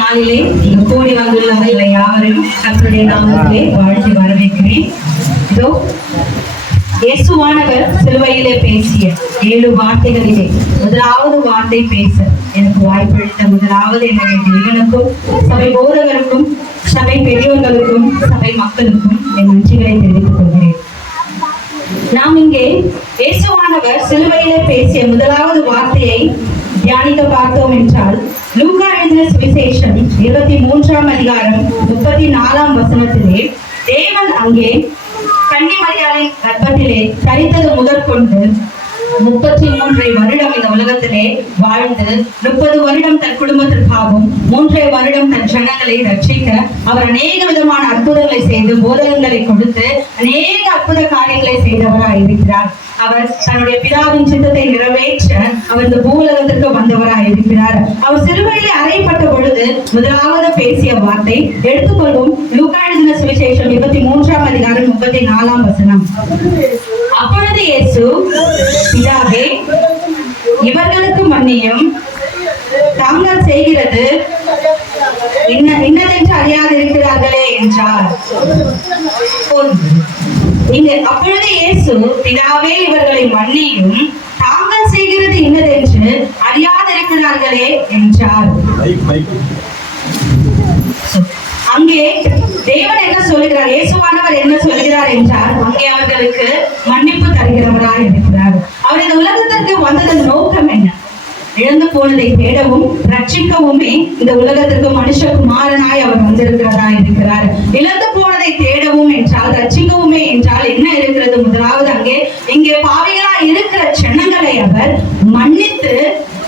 நாளிலே இங்கு கூடி வந்துள்ளவர்களை யாவரையும் கர்த்தருடைய நாமத்திலே வாழ்த்தி வரவேற்கிறேன். இதோ இயேசுவானவர் சிலுவையிலே பேசிய 7 வார்த்தைகளிலே முதலாவது வார்த்தை பேச எனக்கு வாய்ப்பளித்த முதலாவது என்னுடைய இவனுக்கும் சபை போதகருக்கும் சபை பெரியோர்களுக்கும் சபை மக்களுக்கும் என் நன்றிகளை தெரிவித்துக் கொள்கிறேன். நாம் இங்கே இயேசுவானவர் சிலுவையிலே பேசிய முதலாவது வார்த்தையை தியானிக்க பார்த்தோம் என்றால், லூக்கா எழுதின சுவிசேஷம் 23ஆம் அதிகாரம் 34ஆம் வசனத்திலே தேவன் அங்கே கன்னிமரியாளின் கர்ப்பத்திலே தரித்தது முதற்கொண்டு 33 வருடம் இந்த உலகத்திலே வாழ்ந்து 30 வருடம் தன் குடும்பத்திற்காகவும் 3 வருடம் தன் ஜனங்களை ரட்சிக்க அவர் அநேக விதமான அற்புதங்களை செய்து போதகங்களை கொடுத்து அநேக அற்புத காரியங்களை செய்தவராய் இருக்கிறார். அவர் தன்னுடைய பிதாவின் சித்தத்தை நிறைவேற்ற அவர் இந்த பூலகத்திற்கு வந்தவராய் இருக்கிறார். அவர் சிலுவையிலே அறையப்பட்ட பொழுது முதலாவது பேசிய வார்த்தை எடுத்துக்கொள்ளும் லூக்கா எழுதின சுவிசேஷம் 23ஆம் அதிகாரம் 34ஆம் வசனம். அப்பொழுது இயேசு, பிதாவே இவர்களுக்கு மன்னியும், தாங்கள் செய்கிறது இன்னதென்று அறியாதிருக்கிறார்களே என்றார். அப்பொழுது இயேசு, பிதாவே இவர்களை மன்னியும், தாங்கள் செய்கிறது இன்னதென்று அறியாதிருக்கிறார்களே என்றார். அங்கே தேவன் என்ன சொல்லுகிறார், இயேசுவானவர் என்ன சொல்கிறார் என்றால், அங்கே அவர்களுக்கு மன்னிப்பு தருகிறவராய் இருக்கிறார். அவர் இந்த உலகத்திற்கு வந்ததன் நோக்கம் என்ன? இழந்து போனதை தேடவும் ரட்சிக்கவுமே இந்த உலகத்திற்கு மனுஷகுமாரனாய் அவர் வந்திருக்கிறதா இருக்கிறார். இழந்து போனதை தேடவும் என்றால் ரட்சிக்கவுமே என்றால் என்ன இருக்கிறது? முதலாவது அங்கே இங்கே பாவிகளாய் இருக்கிற ஜனங்களை அவர் மன்னித்து,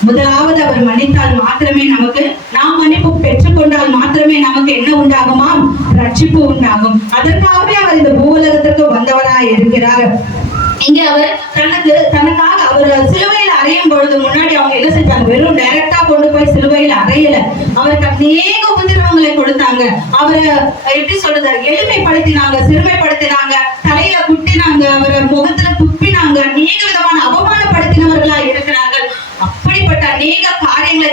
முதலாவது அவர் மன்னித்தால் மாத்திரமே நமக்கு, நாம் மன்னிப்பு பெற்றுக்கொண்டால் மாத்திரமே நமக்கு என்ன உண்டாகுமாம்? ரட்சிப்பு உண்டாகும். அதற்காகவே அவர் இந்த பூவுலகத்திற்கு வந்தவராய் இருக்கிறார். இங்கே அவர் தனக்காக அவர் சிலுவையில் அறையும் பொழுது முன்னாடி அவங்க என்ன செஞ்சாங்க? வெறும் டைரக்டா கொண்டு போய் சிலுவையில் அறையல. அவருக்கு அநேக உபதிரவங்களை கொடுத்தாங்க. அவரை எப்படி சொல்றது, எளிமைப்படுத்தினாங்க, சிறுமைப்படுத்தினாங்க, தலையில குட்டினாங்க, அவரை முகத்துல துப்பினாங்க, அநேக விதமான அவமானப்படுத்தினவர்களா இருக்கிறார்கள். அப்படிப்பட்ட அநேக காரியங்களை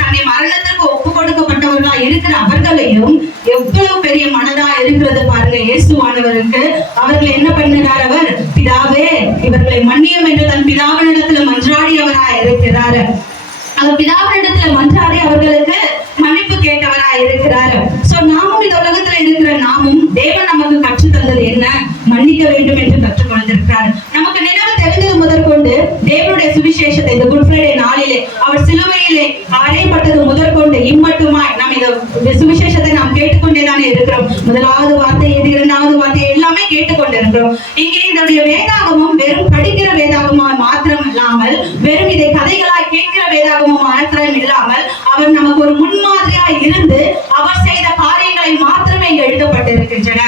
தன்னை மரணத்திற்கு ஒப்பு கொடுக்கப்பட்டவர்களா இருக்கிற அவர்களையும் எவ்வளவு பெரிய மனதா இருக்கிறது பாருங்க இயேசுவானவருக்கு. அவர்கள் என்ன பண்ணினார்? அவர், பிதாவே இவர்களை மன்னியும் என்று தன் பிதாவினிடத்துல மன்றாடியவராய் இருக்கிறார். அவர் பிதாவினிடத்துல மன்றாடி அவர்களுக்கு மன்னிப்பு கேட்டவராய் இருக்கிறார். சோ நாமும் இந்த உலகத்துல இருக்கிற நாமும் தேவன் நமக்கு கற்றுத் தந்தது என்ன? மன்னிக்க வேண்டும் என்று கற்றுக் கொடுத்திருக்கிறார். நமக்கு நினைவு தெரிந்தது முதற்கொண்டு தேவனுடைய சுவிசேஷத்தை இந்த குட் ஃப்ரைடே நாளிலே அவர் சிலுவையிலே அறையப்பட்டது முதற்கொண்டு இம்மட்டுமாய் நாம் இந்த சுவிசேஷத்தை நாம் கேட்டுக்கொண்டேதானே இருக்கிறோம். முதலாவது வார்த்தை, 2வது வார்த்தை எல்லாமே கேட்டுக்கொண்டிருக்கிறோம். இங்கே இதனுடைய வேதாகமும் வெறும் படிக்கிற வேதாகமாய் மாத்திரம் இல்லாமல், வெறும் இதை கதைகளாய் கேட்கிற வேதாகமும் மாத்திரம் இல்லாமல், அவர் நமக்கு ஒரு முன்மாதிரியாய் இருந்து அவர் செய்த காரியங்களை மாத்திரமே இங்க எழுதப்பட்டிருக்கின்றன.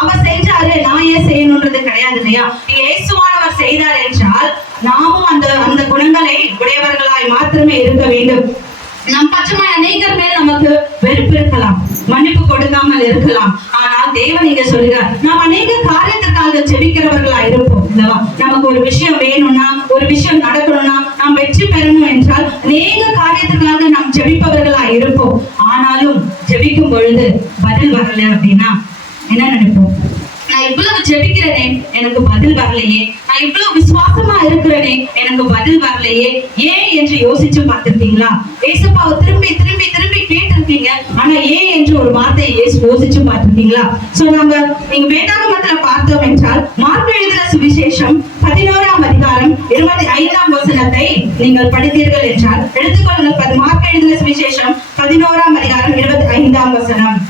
அவர் செஞ்சாரு, நான் ஏன் செய்யணும்ன்றது கிடையாது இல்லையா? இயேசுவானவர் செய்தார் என்றால் நாமும் அந்த குணங்களை உடையவர்களாய் மாத்திரமே இருக்க வேண்டும். நம் பட்சமாய் அநேகர் மேல் நமக்கு வெறுப்பு இருக்கலாம், மன்னிப்பு கொடுக்காமல் இருக்கலாம். ஆனால் தேவன் இங்க சொல்கிறார், நாம் அநேக காரியத்திற்காக ஜெபிக்கிறவர்களா இருப்போம் இல்லவா? நமக்கு ஒரு விஷயம் வேணும்னா, ஒரு விஷயம் நடக்கணும்னா, நாம் வெற்றி பெறணும் என்றால் அநேக காரியத்திற்காக நாம் ஜெபிப்பவர்களா இருப்போம். ஆனாலும் ஜெபிக்கும் பொழுது பதில் வரல அப்படின்னா என்ன நினைப்போம்? நான் இவ்வளவு ஜெபிக்கிறேனே, எனக்கு பதில் வரலையே. நான் இவ்வளவு விசுவாசமா இருக்கிறேனே, எனக்கு பதில் வரலையே. ஏன் என்று யோசிச்சு பார்த்திருக்கீங்களா? ஏசப்பாவை திரும்பி திரும்பி திரும்பி கேட்டிருக்கீங்க, ஆனா ஏன் என்று ஒரு வார்த்தையை யோசிச்சு பார்த்திருக்கீங்களா? சோ நம்ம நீங்க வேதாகமத்துல பார்த்தோம் என்றால், மார்க் எழுதின சுவிசேஷம் 11ஆம் அதிகாரம் 25ஆம் வசனத்தை நீங்கள் படித்தீர்கள் என்றால் எடுத்துக்கொள்ளுங்கள். மார்க் எழுதின சுவிசேஷம் 11ஆம் அதிகாரம் 25ஆம் வசனம்.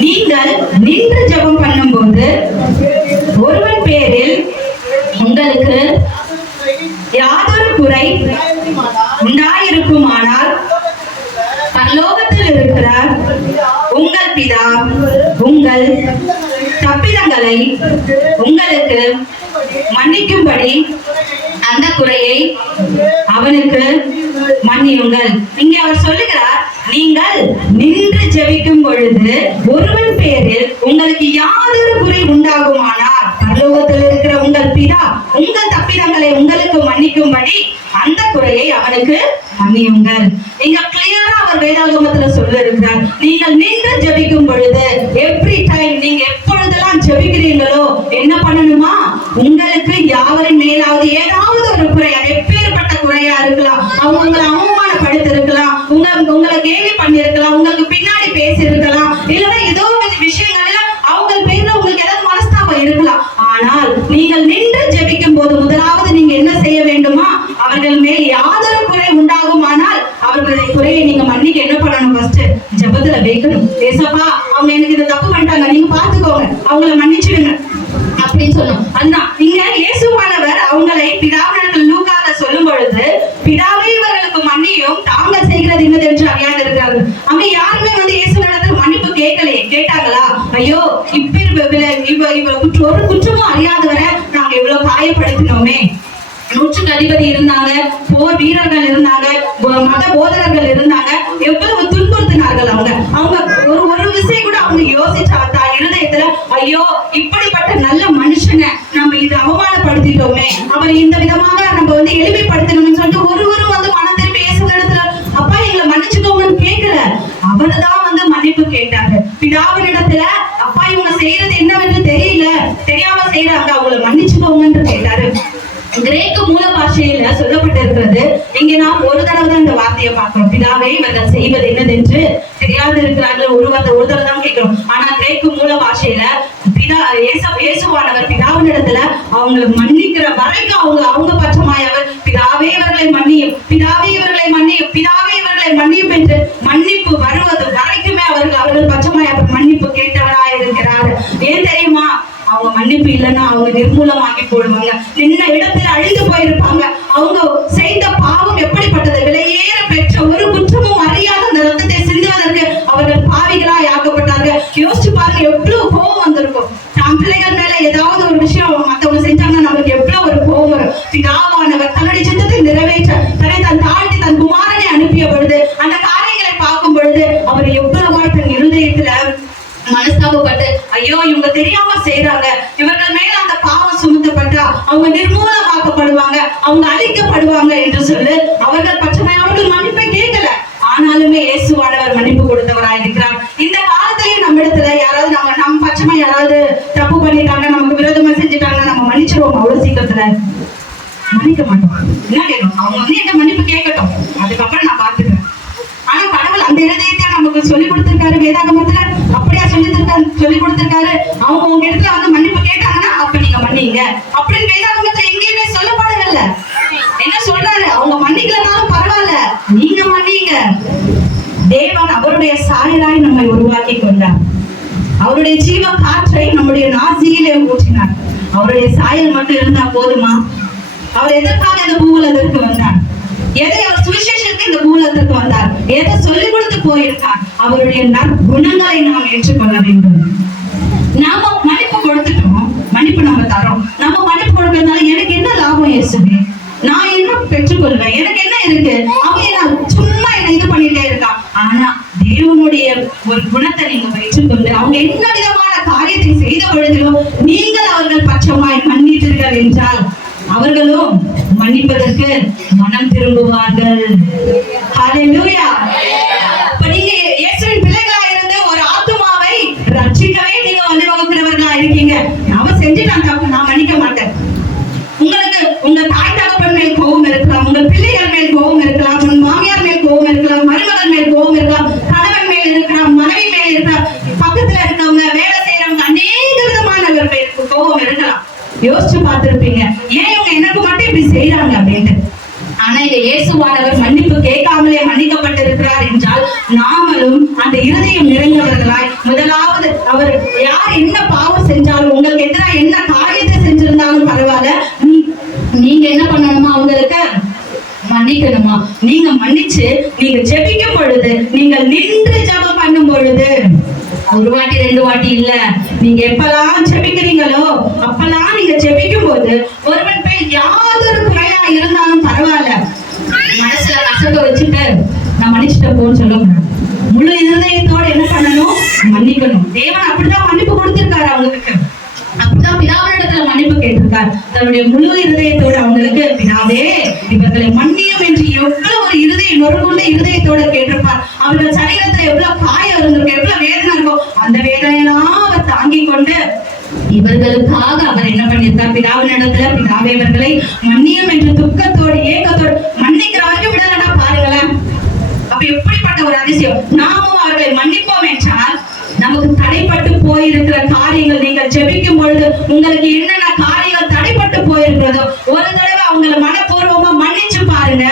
நீங்கள் நின்று ஜெபம் பண்ணும்போது ஒருவன் பேரில் உங்களுக்கு யாதொரு குறை உண்டாயிருக்குமானால், பரலோகத்தில் இருக்கிற உங்கள் பிதா உங்கள் தப்பிதங்களை உங்களுக்கு மன்னிக்கும்படி அந்த குறையை அவனுக்கு மன்னியுங்கள். இங்கே அவர் சொல்லுகிறார், நீங்கள் நின்று ஜெபிக்கும் பொழுது ஒருவன் பேரில் உங்களுக்கு யாதொரு குறை உண்டாகுமானால், பரலோகத்தில் இருக்கிற உங்கள் பிதா உங்கள் தப்பிதங்களை உங்களுக்கு மன்னிக்கும்படி அந்த குறையை அவனுக்கு மன்னியுங்கள். இங்க கிளியரா அவர் வேதாகமத்துல சொல்ல இருக்கிறார், நீங்கள் நின்று ஜெபிக்கும் பொழுது எவ்ரி டைம் நீங்க எப்பொழுதெல்லாம் ஜெபிக்கிறீங்களோ என்ன பண்ணணுமா, உங்களுக்கு யாவரின் மேலாவது ஏதாவது ஒரு குறை, அது எப்பேற்பட்ட குறையா இருக்கலாம், அவங்க உங்களை அவமானப்படுத்தி இருக்கலாம், உங்களை கேலி பண்ணி இருக்கலாம், உங்களுக்கு பின்னாடி பேசி இருக்கலாம், இல்லைன்னா ஏதோ விஷயங்கள்ல அவங்க பேர்ல உங்களுக்கு ஏதாவது மனஸ்தாபம் இருக்கலாம். ஆனால் நீங்கள் நின்று ஜெபிக்கும் போது முதலாவது நீங்க என்ன செய்ய வேண்டுமா, அவர்கள் மேல் யாதொரு குறை உண்டாகுமானால் அவர்களுடைய குறையை நீங்க மன்னிக்க என்ன பண்ணணும், ஃபர்ஸ்ட் ஜெபத்துல வைக்கணும். ஏசப்பா அவங்க எனக்கு இதை தப்பு பண்ணிட்டாங்க, நீங்க பாத்துக்கோங்க, அவங்கள மன்னிச்சிடுங்க அப்படின்னு சொல்லும். அதான் இங்க இயேசுவானவர் அவங்களை பிதாவினர்கள் லூக்கால சொல்லும் பொழுது, பிதாவே இவர்களுக்கு மன்னியும் தாங்கள் செய்கிறது என்னது என்று அறியாது இருக்கிறார்கள். அங்க யாருமே இயேசுவினிடத்தில் மன்னிப்பு கேட்கலையே. கேட்டாங்களா, ஐயோ ஒரு குற்றமும் அறியாதவரை நாங்க இவ்வளவு காயப்படுத்தினோமே, நூற்றுக்கு அதிபதி இருந்தாங்க, போர் வீரர்கள் இருந்தாங்க, மத போதகர்கள் இருந்தாங்க, எவ்வளவு துன்புறுத்தினார்கள். அவங்க ஒரு விஷயம் கூட அவங்க யோசிச்சா இருதயத்துல, ஐயோ இப்படிப்பட்ட நல்ல மனுஷனை நம்ம இது அவமானப்படுத்திட்டோமே, அவர் இந்த விதமாக நம்ம எளிமைப்படுத்தணும்னு சொல்லிட்டு ஒருவரும் மனம் திரும்பி இயேசுவினிடத்துல அப்பா எங்களை மன்னிச்சுக்கோங்கன்னு கேட்கல. அவர்தான் மன்னிப்பு கேட்டாரு பிதாவினிடத்துல. அப்பா இவங்க செய்யறது என்னவென்று தெரியல, தெரியாம செய்யறாங்க, அவங்களை மன்னிச்சுக்கோங்கன்னு கேட்டாரு. கிரேக்க மூல பாஷையில சொல்லப்பட்டிருக்கிறது. இங்க நாம் ஒரு தடவை தான் இந்த வார்த்தையை பார்க்கிறோம், பிதாவே இவர்கள் செய்வது என்னதென்று தெரியாது இருக்கிறார்கள், ஒரு தடவை தான் கேட்கிறோம். ஆனா கிரேக்க மூல பாஷையில இயேசுவானவர் பிதாவினிடத்துல அவங்களை மன்னிக்கிற வரைக்கும் அவங்க பட்சமாய் அவர் பிதாவே இவர்களை மன்னியும், பிதாவே இவர்களை மன்னியும், பிதாவே இவர்களை மன்னியும் என்று மன்னிப்பு வருவது வரைக்குமே அவர்கள் பட்சமாய் அவர் மன்னிப்பு கேட்டவராய் இருக்கிறார். ஏன் தெரியுமா, அவங்க மன்னிப்பு இல்லைன்னா அவங்க நிர்மூலமாகி போடுவாங்க, நின்ன இடத்துல அழிந்து போயிருப்பாங்க. அவங்க செய்த பாவம் எப்படிப்பட்டது, விலையேற பெற்ற ஒரு குற்றமும் அறியாத அந்த ரத்தத்தை சிந்துவதற்கு அவர்கள் பாவிகளாய் ஆக்கப்பட்டார்கள். யோசிச்சு பாருங்க, எவ்வளவு கோபம் வந்திருக்கும். தம் பிள்ளைகள் மேல ஏதாவது ஒரு விஷயம் மத்தவங்க செஞ்சாங்கன்னா நமக்கு எவ்வளவு ஒரு கோபம் வரும். பிதாவானவர் தன்னுடைய சித்தத்தை நிறைவேற்ற தன் தாழ்த்தி தன் குமாரனை அனுப்பிய பொழுது அந்த காரியங்களை பார்க்கும் பொழுது அவர் எவ்வளவாய் தன் இருதயத்துல மனஸ்தாபப்பட்டு, ஐயோ இவங்க தெரியாம செய்யறாங்க, இவர்கள் மேல அந்த பாவம் சுமத்தப்பட்டா அவங்க நிர்மூலமாக்கப்படுவாங்க, அவங்க அழிக்கப்படுவாங்க என்று சொல்லி அவர்கள் பட்சமே அவர்கள் மன்னிப்பை கேட்கல. ஆனாலுமே இயேசுவானவர் மன்னிப்பு கொடுத்தவராய் இருக்கிறார். இந்த காலத்திலேயே நம்ம இடத்துல யாராவது நம்ம பட்சமா யாராவது தப்பு பண்ணிட்டாங்க, நமக்கு விரோதமா செஞ்சுட்டாங்கன்னா நம்ம மன்னிச்சிருவோம்? அவ்வளவு சீக்கிரத்துல மன்னிக்க மாட்டோம். என்ன கேட்கணும், அவங்க என்ன மன்னிப்பு கேட்கட்டும், அதுக்கப்புறம் நான் பாத்துக்கிறேன். ஆனா கடவுள் அந்த இருதயத்தை நமக்கு சொல்லி கொடுத்திருக்காரு. வேதாகமத்துல அப்படியா சொல்லி கொடுத்திருக்காரு. அவங்க உங்க இடத்துல மன்னிப்பு கேட்டாங்கன்னா அப்ப நீங்க மன்னிங்க அப்படின்னு வேதாகமத்துல எங்கேயுமே சொல்லப்படவில்லை. என்ன சொல்றாரு, அவங்க மன்னிக்கலனாலும் பரவாயில்ல, நீங்க மன்னிங்க. தேவன் அவருடைய சாயலாய் நம்மை உருவாக்கி கொண்டார். அவருடைய ஜீவ காற்றை நம்முடைய நாசியிலே ஊற்றினார். அவருடைய சாயல் மட்டும் இருந்தா போதுமா? அவர் எதற்காக இந்த பூவுலகத்திற்கு வந்தார்? எதை அவர் சுவிசேஷத்துக்கு இந்த பூவுலகத்திற்கு வந்தார்? எதை சொல்லிக் கொடுத்து போயிருக்கார்? அவருடைய நற்குணங்களை நாம் ஏற்றுக்கொள்ள வேண்டும். நாம மன்னிப்பு கொடுத்துட்டோம், மன்னிப்பு நம்ம தரோம். நம்ம மன்னிப்பு கொடுக்கறதுனால எனக்கு என்ன லாபம் இயேசுவே? நான் என்ன பெற்றுக்கொள்வேன்? எனக்கு என்ன இருக்கு? அவன் சும்மா என்ன இது பண்ணிட்டே இருக்கான். ஆனா தேவனுடைய ஒரு குணத்தை நீங்க பெற்றுக்கொண்டு அவங்க என்ன விதமான காரியத்தை செய்த பொழுதிலும் நீங்கள் அவர்கள் பட்சமாய் மன்னித்தீர்கள் என்றால் அவர்களும் மன்னிப்பதற்கு மனம் திரும்புவார்கள். ஹல்லேலூயா. இப்ப நீங்க இயேசுவின் பிள்ளைகளா இருந்து ஒரு ஆத்துமாவை ரட்சிக்கவே நீங்க வழிவகுக்கிறவர்களா இருக்கீங்க. அவன் செஞ்சுட்டான் தப்பு, நான் மன்னிக்க மாட்டேன். உங்களுக்கு உங்க தாய் தகப்பன் மேல் கோபம் இருக்கலாம், உங்கள் பிள்ளைகள் மேல் கோபம் இருக்கலாம், உங்க மாமியார் மேல் கோபம் இருக்கலாம், மருமகன் மேல் கோபம் இருக்கலாம், கணவன் மேல் இருக்கலாம், மனைவி மேல் இருக்கலாம், பக்கத்துல இருக்கவங்க, வேலை செய்யறவங்க, அநேக விதமான கோபம் இருக்கலாம். யோசிச்சு பார்த்திருப்பீங்க, ஏன் இவங்க எனக்கு மட்டும் இப்படி செய்யறாங்க அப்படின்ட்டு. ஆனா இங்க இயேசுவானவர் மன்னிப்பு கேட்காமலே மன்னிக்கப்பட்டிருக்கிறார் என்றால் நாமளும் அந்த இருதயம் நிறைந்தவர்களாய் முதலாவது அவர் யார் என்ன பாவம் செஞ்சாலும் உங்களுக்கு எதிராக என்ன காரியத்தை செஞ்சிருந்தாலும் பரவாயில்ல, நீங்க என்ன பண்ணணுமா, அவங்களுக்கு மன்னிக்கணுமா. நீங்க மன்னிச்சு நீங்க ஜெபிக்கும் பொழுது, நீங்கள் நின்று ஜெபம் பண்ணும் பொழுது, ஒரு வாட்டி ரெண்டு வாட்டி இல்ல, நீங்க எப்பெல்லாம் ஜெபிக்கிறீங்களோ அப்பெல்லாம் நீங்க ஜெபிக்கும் போது ஒருவன் பேர் யாதொரு குறையா இருந்தாலும் பரவாயில்ல, மனசுல கசக்க வச்சுட்டு நான் மன்னிச்சுட்ட போன்னு சொல்லக்கூடாது. முழு இருதயத்தோட என்ன பண்ணணும், மன்னிக்கணும். தேவன் அப்படிதான் மன்னிப்பு கொடுத்திருக்காரு அவங்களுக்கு. அப்படிதான் பிதாவினிடத்துல மன்னிப்பு மன்னிப்பு கேட்டிருக்கார். தன்னுடைய முழு இருதயத்தோடு அவங்களுக்கு பிதாவே இவர்களை மன்னியும் என்று எவ்வளவு ஒரு இருதயம் நொறுங்குண்ட இருதயத்தோட கேட்டிருப்பார். அவர்கள் சரீரத்துல எவ்வளவு காயம் இருந்திருக்கும், எவ்வளவு வேதனை இருக்கும். அந்த வேதனையெல்லாம் அவர் தாங்கிக் கொண்டு இவர்களுக்காக அவர் என்ன பண்ணியிருக்கார், பிதாவின் இடத்துல பிதாவே இவர்களை மன்னியும் என்று துக்கத்தோடு ஏக்கத்தோடு மன்னிக்கிற வரைக்கும் விடலன்னா பாருங்களேன். அப்ப எப்படிப்பட்ட ஒரு அதிசயம். நாமும் அவர்களை மன்னிப்போம் என்றால் நமக்கு தடைப்பட்டு போயிருக்கிற காரியங்கள், நீங்கள் ஜெபிக்கும் பொழுது உங்களுக்கு என்னென்ன காரியங்கள் தடைப்பட்டு போயிருக்கிறதோ ஒரு தடவை அவங்களை மனப்பூர்வமா மன்னிச்சு பாருங்க.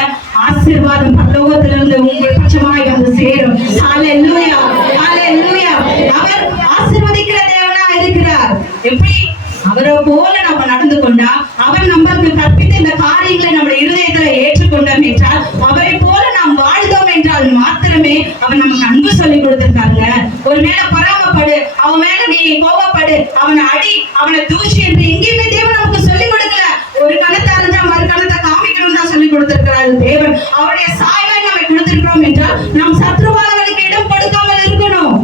ஆசீர்வாதம் பரலோகத்திலிருந்து உங்கள் பட்சமாய் வந்து சேரும். ஹல்லேலூயா, ஹல்லேலூயா. அவர் ஆசீர்வதிக்கிற தேவனா இருக்கிறார். எப்படி அவரை போல நம்ம நடந்து கொண்டா, அவர் நம்மளுக்கு கற்பித்த இந்த காரியங்களை நம்முடைய இருதயத்துல ஏற்றுக்கொண்டோம் என்றால், அவரை போல நாம் வாழ்ந்தோம் என்றால் மாத்திரமே அவர் நமக்கு அன்பு சொல்லி கொடுத்திருக்காங்க. ஒரு மேல பராமப்படு, அவன் மேல நீ கோபப்படு, அவனை அடி, அவனை தூஷி என்று எங்கேயுமே தேவன் நமக்கு சொல்லிக் கொடுக்கல. ஒரு கணத்தை அறிஞ்சா மறு கணத்தை காமிக்கணும் தான் சொல்லி கொடுத்திருக்கிறார் தேவன். அவருடைய சாயலை நம்ம கொடுத்திருக்கிறோம் என்றால் நம் சத்ருவாதங்களுக்கு இடம் கொடுக்காமல் இருக்கணும்.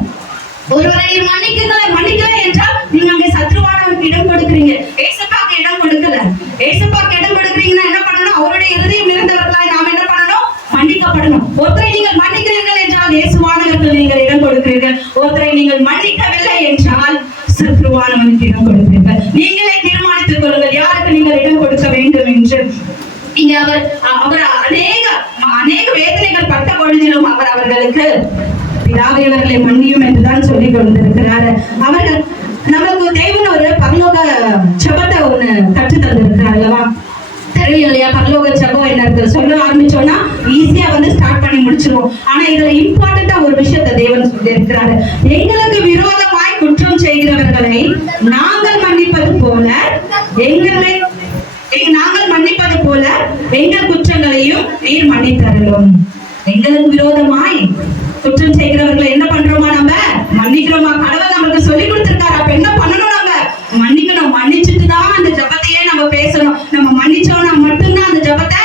ஒருவரை மன்னிக்கல என்றால் நீங்க அங்கே சத்ருவானவருக்கு இடம் கொடுக்குறீங்க, ஏசப்பாக்கு இடம் கொடுக்கல. ஏசப்பாக்கு இடம் கொடுக்குறீங்கன்னா என்ன பண்ணணும், அவருடைய இருதயம் இருந்தவர்களாய் நாம் என்ன பண்ணணும், மன்னிக்கப்படணும். ஒருத்தரை நீங்கள் மன்னிக்கிறீர்கள் என்றால் இயேசுவானவருக்கு நீங்கள் இடம் கொடுக்கிறீர்கள். ஒருத்தரை நீங்கள் மன்னிக்கவில்லை என்றால் சத்ருவானவனுக்கு இடம் கொடுக்கிறீர்கள். நீங்களே தீர்மானித்துக் கொள்ளுங்கள் யாருக்கு நீங்கள் இடம் கொடுக்க வேண்டும் என்று. இங்க அவர் அநேக வேதனைகள் பட்ட பொழுதிலும் அவர் அவர்களுக்கு பிதாவே இவர்களை மன்னியும் என்றுதான் சொல்லிக் கொண்டிருக்கிறார். அவர்கள் நமக்கு தேவன் ஒரு பரலோக ஜெபத்தை ஒண்ணு கற்று தந்திருக்கிறார் அல்லவா? தெரியும் இல்லையா? பரலோக ஜெபம் என்ன இருக்கு சொல்ல ஆரம்பிச்சோம்னா ஈஸியா வந்து ஸ்டார்ட் பண்ணி முடிச்சிருவோம். ஆனா இதுல இம்பார்ட்டண்டா ஒரு விஷயத்தை தேவன் சொல்லி இருக்கிறாரு. எங்களுக்கு விரோதமாய் குற்றம் செய்கிறவர்களை நாங்கள் மன்னிப்பது போல எங்கள் குற்றங்களையும் நீர் மன்னித்தருளும். எங்களுக்கு விரோதமாய் குற்றம் செய்கிறவர்களை என்ன பண்றோமா, நம்ம மன்னிக்கிறோமா? கடவுள் நமக்கு சொல்லி கொடுத்திருக்காரு. அப்ப என்ன பண்ணணும், நம்ம மன்னிக்கணும். மன்னிச்சுட்டுதான் அந்த ஜபத்தையே நம்ம பேசணும். நம்ம மன்னிச்சோம்னா மட்டும்தான் அந்த ஜபத்தை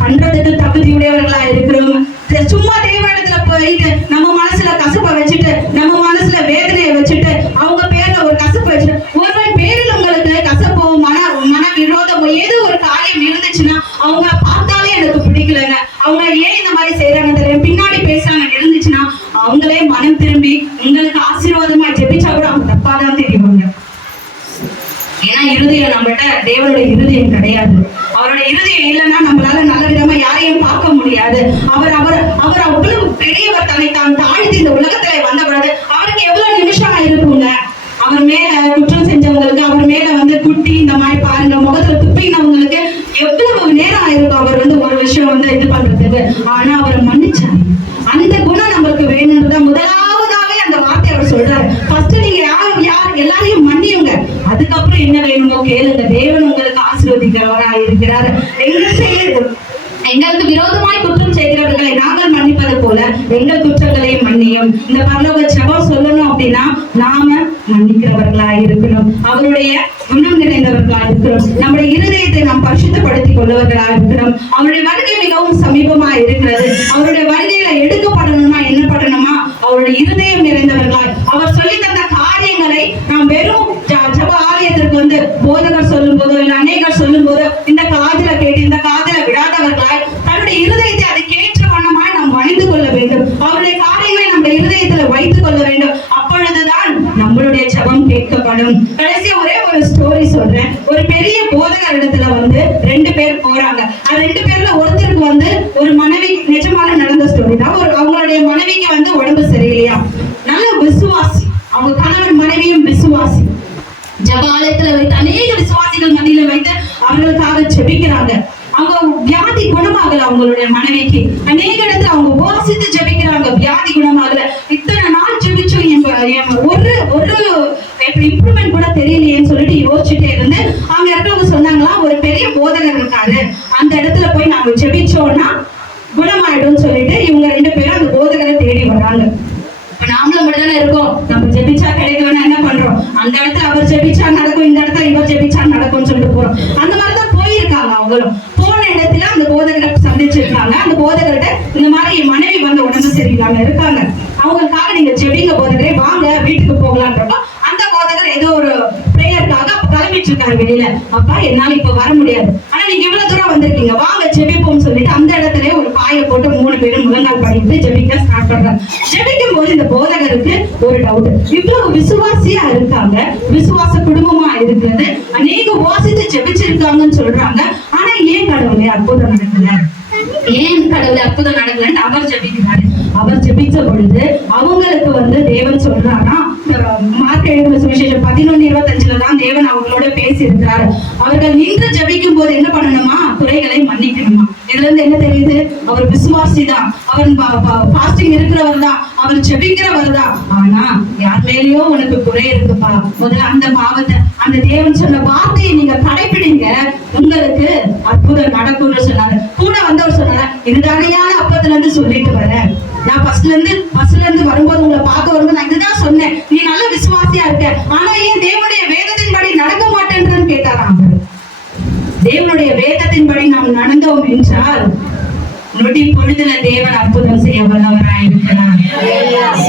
பண்றதுக்கு தகுதியுடையவர்களா இருக்கிறோம். சும்மா தேவனிடத்துல போயிட்டு நம்ம மனசுல கசப்பை வச்சுட்டு, நம்ம மனசுல வேதனையை வச்சுட்டு, அவங்க பேர்ல ஒரு கசப்பு வச்சுட்டு, ஒருவன் பேரில் உங்களுக்கு கசப்போ மன விரோதமோ ஏதோ ஒரு காரியம் இருந்துச்சுன்னா அவங்கள பார்த்தாலே எனக்கு பிடிக்கலங்க, அவங்க ஏன் இந்த மாதிரி செய்யறாங்க, பின்னாடி பேசுறாங்க இருந்துச்சுன்னா அவங்களே மனம் திரும்பி உங்களுக்கு ஆசீர்வாதமா ஜெபிச்சா கூட அவங்க தப்பாதான் தெரியுவாங்க. ஏன்னா இருதயம் நம்மகிட்ட தேவனுடைய இருதயம் கிடையாது. அவருடைய இருதயம் இல்லைன்னா நம்மளால நல்ல விதமா யாரையும் பார்க்க முடியாது. அவர் அவர் அவர் அவ்வளவு பெரியவர். தன்னை தான் தாழ்த்தி இந்த உலகத்துல வந்த பொழுது அவருக்கு எவ்வளவு நிமிஷம் இருக்குங்க. அவர் மேல குற்றம் செஞ்சவங்களுக்கு, அவர் மேல வந்து குட்டி இந்த மாதிரி பாருங்க முகத்துல துப்பினவங்களுக்கு எவ்வளவு நேரம் ஆயிருக்கும் அவர் வந்து ஒரு விஷயம் வந்து இது பண்றதுக்கு. ஆனா அவரை மன்னிச்சாரு. அந்த குணம் நம்மளுக்கு வேணும்ன்றதான் முதலாவதாவே அந்த வார்த்தை அவர் சொல்றாரு. ஃபர்ஸ்ட் நீங்க யார் எல்லாரையும் மன்னியுங்க, அதுக்கப்புறம் என்ன வேணுமோ கேளுங்க. தேவன் உங்களுக்கு ஆசீர்வதிக்கிறவரா இருக்கிறார். எங்களுக்கு விரோதமாய் குற்றம் செய்கிறவர்களை நாங்கள் மன்னிப்பது போல எங்கள் குற்றங்களையும் மன்னியும். இந்த பரலோக ஜெபம் சொல்லணும் அப்படின்னா நாம மன்னிக்கிறவர்களா இருக்கணும், அவருடைய குணம் நிறைந்தவர்களா இருக்கிறோம், நம்முடைய இருதயத்தை நாம் பரிசுத்தப்படுத்திக் கொள்வர்களா இருக்கிறோம். அவருடைய வருகை மிகவும் சமீபமா இருக்கிறது. அவருடைய வருகையில எடுக்கப்படணும்னா என்ன பண்ணணுமா, அவருடைய இருதயம் நிறைந்தவர்களாய் அவர் சொல்லி தந்த காரியங்களை நாம் வெறும் ஜெப ஆலயத்திற்கு வந்து போதகர் சொல்லும் போதோ இல்ல அநேகர் சொல்லும் போதோ இந்த காதுல கேட்டு இந்த காதுல விடாதவர்களாய் தன்னுடைய இருதயத்தை அதுக்கேற்ற வண்ணமாய் நாம் வணிந்து கொள்ள வேண்டும். அவருடைய காரியங்களை நம்ம இருதயத்துல வைத்துக் கொள்ள வேண்டும். அப்பொழுதுதான் நம்மளுடைய ஜெபம் கேட்கப்படும். கடைசியா ஒரே ஒரு ஸ்டோரி சொல்றேன். ஒரு பெரிய போதகர் இடத்துல வந்து 2 பேர் போறாங்க. அந்த 2 பேர்ல ஒருத்தருக்கு வந்து ஒரு மனைவி, நிஜமான நடந்த ஸ்டோரி தான். அவங்களுடைய மனைவிக்கு வந்து உடம்பு சரியில்லையா, நல்ல விசுவாசி, அவங்க கணவன் மனைவியும் விசுவாசி. ஜெப ஆலயத்துல வைத்து அநேக விசுவாசிகள் மத்தியில வைத்து அவர்களுக்காக ஜெபிக்கிறாங்க. அவங்க வியாதி குணமாகல. அவங்களுடைய மனைவிக்கு அநேக இடத்துல அவங்க உபவாசித்து ஜெபிக்கிறாங்க, வியாதி குணமாகல. இத்தனை நாள் ஜெபிச்சும் ஒரு இம்ப்ரூவ்மெண்ட் கூட தெரியலையேன்னு சொல்லிட்டு யோசிச்சுட்டே இருந்து அவங்க இருக்கிறவங்க சொன்னாங்களா, ஒரு பெரிய போதகர் இருக்காரு, அந்த இடத்துல போய் நாங்க ஜெபிச்சோம்னா குணமாயிடும் சொல்லிட்டு இவங்க 2 பேரும் அந்த போதகரை தேடி வராங்க. நாமளும் மட்டும்தானே இருக்கோம், நம்ம ஜெபிச்சா கிடைக்கலன்னா என்ன பண்றோம், அந்த இடத்துல அவர் ஜெபிச்சா நடக்கும், இந்த இடத்துல இவர் ஜெபிச்சா நடக்கும்னு சொல்லிட்டு போறோம். அந்த மாதிரிதான் போயிருக்காங்க. அவங்களும் போன இடத்துல அந்த போதகரை சந்திச்சிருக்காங்க. அந்த போதகர்கிட்ட இந்த மாதிரி என் மனைவி வந்து உடம்பு சரியில்லாம இருக்காங்க, அவங்களுக்காக நீங்க ஜெபிங்க போதகரே, வாங்க வீட்டுக்கு போகலான்றப்ப அந்த போதகர் ஏதோ ஒரு பிரேயருக்காக கிளம்பி புலம்பிட்டு இருக்காரு வெளியில, அப்பா என்னால இப்ப வர முடியாது, ஆனா நீங்க இவ்வளவு தூரம் வந்திருக்கீங்க, வாங்க ஜெபிப்போம் சொல்லிட்டு அந்த இடத்துல ஒரு பாயை போட்டு 3 பேரும் முழங்கால் படிட்டு ஜெபிக்க ஸ்டார்ட் பண்றாங்க. ஜெபிக்கும் போது இந்த போதகருக்கு ஒரு டவுட், இவ்வளவு விசுவாசியா இருக்காங்க, விசுவாச குடும்பமா இருக்கிறது, அநேக வாசித்து ஜெபிச்சிருக்காங்கன்னு சொல்றாங்க, ஆனா ஏன் கடவுளே அற்புதம் நடக்கல, ஏன் கடவுளை அற்புதம் நடக்கலன்னு அவர் ஜெபிக்கிறாரு. அவர் ஜெபிச்ச பொழுது அவங்களுக்கு தேவன் சொல்றாரா, மார்க் எழுதின சுவிசேஷம் 11:25 தான் தேவன் அவங்களோட பேசி இருக்கிறாரு. அவர்கள் நின்று ஜெபிக்கும் போது என்ன பண்ணணுமா, குறைகளை மன்னிக்கணுமா. இதுல இருந்து என்ன தெரியுது, அவர் விசுவாசி தான், அவர் பாஸ்டிங் இருக்கிறவர் தான், அவர் ஜெபிக்கிறவர் தான், ஆனா யார் மேலேயோ உனக்கு குறை இருக்குப்பா, முதல்ல அந்த பாவத்தை, அந்த தேவன் சொன்ன வார்த்தையை நீங்க கடைபிடிங்க, உங்களுக்கு அற்புதம் நடக்கும்னு சொன்னாரு. கூட வந்தவர் சொன்னாரு, இதுதானையான அப்பத்துல இருந்து சொல்லிட்டு வரேன், நான் பஸ்ல இருந்து வரும்போது உங்களை பார்க்க வரும்போது நான் இதுதான் சொன்னேன், நீ நல்ல விசுவாசியா இருக்க, ஆனா ஏன் தேவனுடைய வேதத்தின்படி நடக்க மாட்டேன்றன்னு கேட்டாராம். தேவனுடைய வேதத்தின்படி நாம் நடந்தோம் என்றால் நொடி பொழுதுல தேவன் அற்புதம் செய்ய வல்லவராயிருக்கிறார்.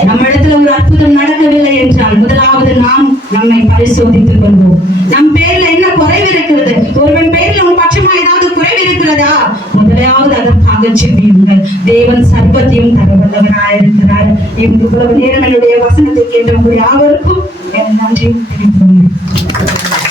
நம்ம இடத்துல ஒரு அற்புதம் நடக்கவில்லை என்றால் முதலாவது நாம் நம்மை பரிசோதித்துக் கொள்வோம். நம் பேர்ல என்ன குறைவு இருக்கிறது, ஒருவன் பேர்ல உன் பட்சமா ஏதாவது குறைவு இருக்கிறதா, முதலாவது அதற்காக ஜெபியுங்கள். தேவன் சர்வத்தையும் தர வல்லவராயிருக்கிறார். இவ்வளவு நேரம் என்னுடைய வசனத்தை கேட்ட யாவருக்கும் என் நன்றியும் தெரிவித்துள்ளேன்.